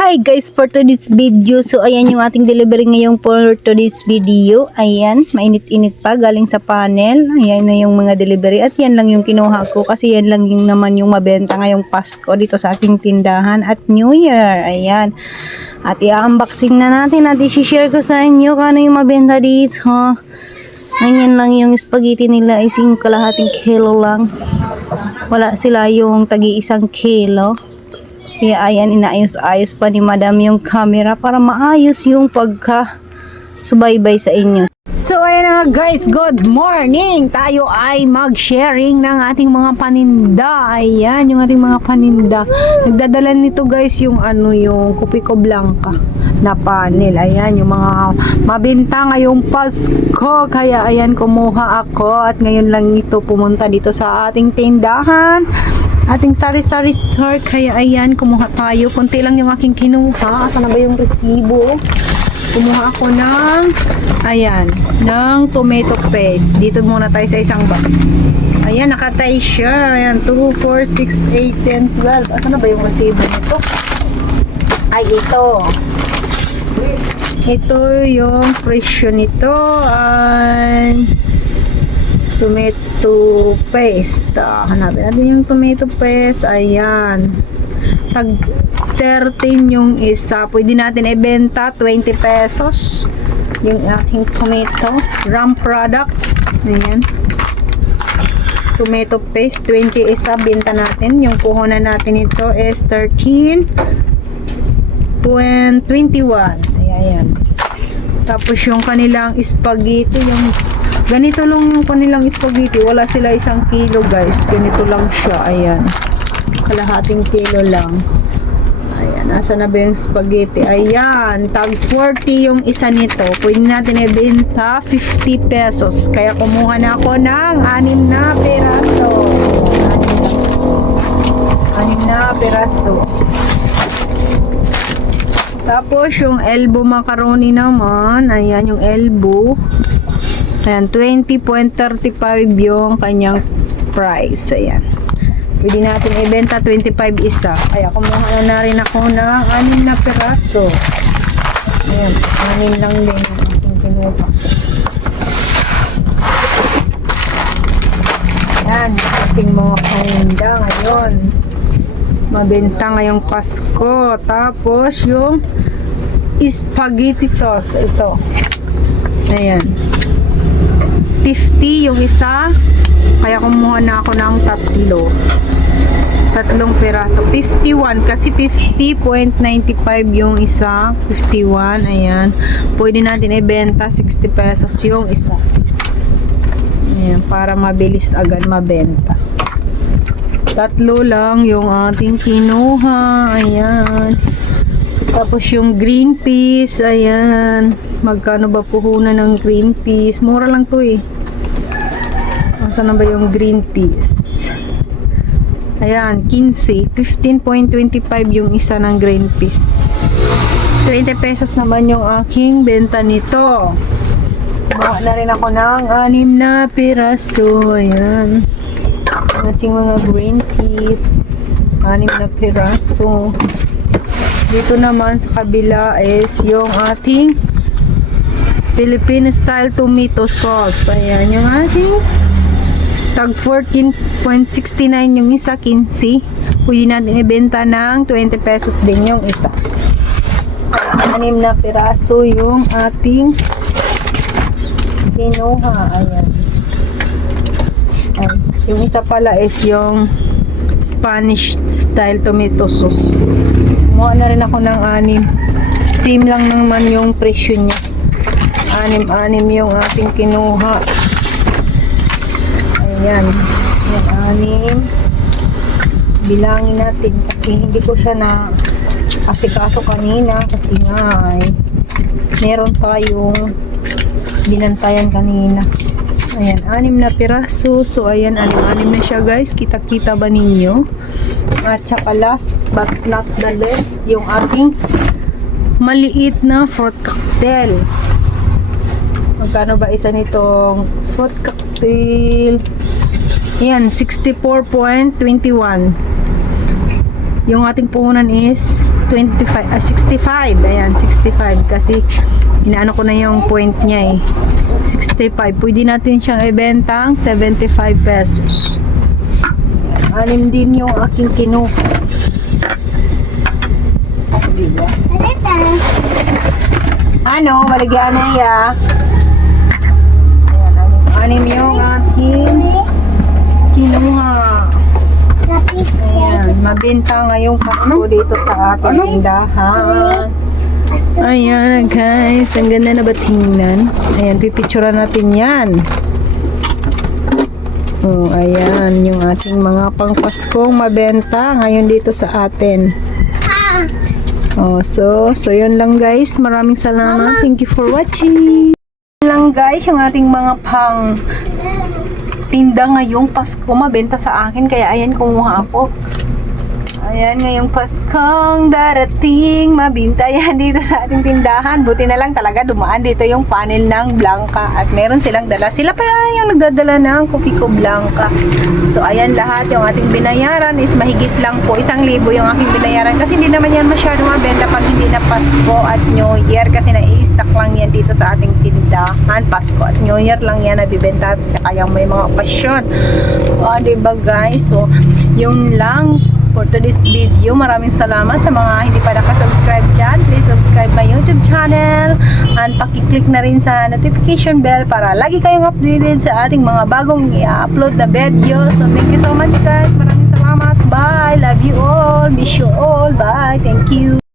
Hi guys, for today's video, so ayan yung ating delivery ngayong for today's video. Ayan, mainit-init pa galing sa panel. Ayan na yung mga delivery at yan lang yung kinuha ko kasi yan lang yung naman yung mabenta ngayong Pasko dito sa aking tindahan at New Year. Ayan. At i-unboxing na natin at i-share ko sa inyo kung ano yung mabenta dito. Ayan lang yung spaghetti nila is yung kalahating kilo lang. Wala sila yung tagi isang kilo. Kaya ayan, inaayos-ayos pa ni madam yung camera para maayos yung pagka subaybay sa inyo. So ayan na guys, good morning! Tayo ay mag-sharing ng ating mga paninda. Ayan, yung ating mga paninda. Nagdadala nito guys yung ano yung Kupiko Blanca na panel. Ayan, yung mga mabenta ngayong Pasko. Kaya ayan, kumuha ako at ngayon lang ito pumunta dito sa ating tindahan ating sari-sari store. Kaya ayan, kumuha tayo. Kunti lang yung aking kinuha. Asan na ba yung resibo? Kumuha ako ng, ayan, ng tomato paste. Dito muna tayo sa isang box. Ayan, nakatay siya. Ayan, 2, 4, 6, 8, 10, 12. Asan na ba yung resibo nito? Ay, ito. Ito yung presyo nito ay tomato paste. Ah, hanapin natin yung tomato paste. Ayan. Tag 13 yung isa. Pwede natin ibenta 20 pesos. Yung ating tomato. Ram product. Ayan. Tomato paste 20 isa. Benta natin. Yung puhunan natin ito is 13 21. Ayan. Tapos yung kanilang spaghetti, yung ganito lang kanilang spaghetti. Wala sila isang kilo guys. Ganito lang siya. Ayan. Kalahating kilo lang. Ayan. Nasa na ba yung spaghetti? Ayan. Tag 40 yung isa nito. Pwede natin ibenta 50 pesos. Kaya kumuha na ako ng 6 na peraso. Anim na peraso. Tapos, yung elbow macaroni naman, ayan yung elbow. Ayan, 20.35 yung kanyang price. Ayan. Pwede natin ibenta 25 isa. Kaya kumuha na, na rin ako ng anim na peraso. Ayan, anim lang din yung kinuha. Ayan, ating mga paninda ngayon mabenta ngayong Pasko. Tapos yung spaghetti sauce. Ito. Ayan. 50 yung isa. Kaya kumuha na ako ng tatlo. Tatlong piraso. 51. Kasi 50.95 yung isa. 51. Ayan. Pwede natin ibenta 60 pesos yung isa. Ayan. Para mabilis agad mabenta. Tatlo lang yung ating kinuha. Ayan. Tapos yung green peas. Ayan. Magkano ba puhunan ng green peas? Mura lang to eh. Saan na ba yung green peas? Ayan. 15. 15.25 yung isa ng green peas. 20 pesos naman yung aking benta nito. Kumawa na rin ako ng anim na piraso. Ayan ating mga green peas anim na piraso dito naman sa kabila is yung ating Filipino style tomato sauce. Ayan yung ating tag 14.69 yung isa 15 pwede natin ibenta ng 20 pesos din yung isa. Anim na piraso yung ating kinuha ayan. Ayan. Yung isa pala is yung Spanish style tomato sauce. Kumuha na rin ako ng anim. Same lang naman yung presyo niya. Anim-anim yung ating kinuha. Ayan. Ayan, anim. Bilangin natin kasi hindi ko siya na asikaso kanina kasi nga ay meron tayong binantayan kanina. Ayan, anim na piraso. So, ayan, anim-anim na siya guys. Kita-kita ba ninyo? At saka last but not the least, yung ating maliit na fruit cocktail. Magkano ba isa nitong fruit cocktail? Ayan, 64.21. Yung ating puhunan is 25, ah, 65. Ayan, 65. Kasi, inaano ko na yung point niya eh. 65. Pwede natin siyang ibentang 75 pesos. Anim din yung aking kinuha. Diba? Ano, baligyan na ya. Ayan, anim, yung aking kinuha. Ayan, mabenta ngayong Pasko dito sa ating tindahan. Ayan guys, ang ganda na ba tingnan? Ayan, pipicturean natin yan. Oh, ayan, yung ating mga pang Paskong mabenta ngayon dito sa atin. Oh, so, so yun lang guys. Maraming salamat. Thank you for watching. Yun lang guys, yung ating mga pang tinda ngayong Pasko mabenta sa akin. Kaya ayan, kumuha ako. Ayan, ngayong Paskong darating, mabinta yan dito sa ating tindahan. Buti na lang talaga dumaan dito yung panel ng Blanca at meron silang dala. Sila pa yung nagdadala ng Copico Blanca. So, ayan lahat. Yung ating binayaran is mahigit lang po. Isang libo yung aking binayaran kasi hindi naman yan masyado mabenta pag hindi na Pasko at New Year kasi na-stock lang yan dito sa ating tindahan. Pasko at New Year lang yan nabibenta at kaya may mga okasyon. O, diba guys? So, yun lang for today's video. Maraming salamat sa mga hindi pa nakasubscribe dyan. Please subscribe my YouTube channel and pakiclick na rin sa notification bell para lagi kayong updated sa ating mga bagong i-upload na video. So, thank you so much guys. Maraming salamat. Bye. Love you all. Miss you all. Bye. Thank you.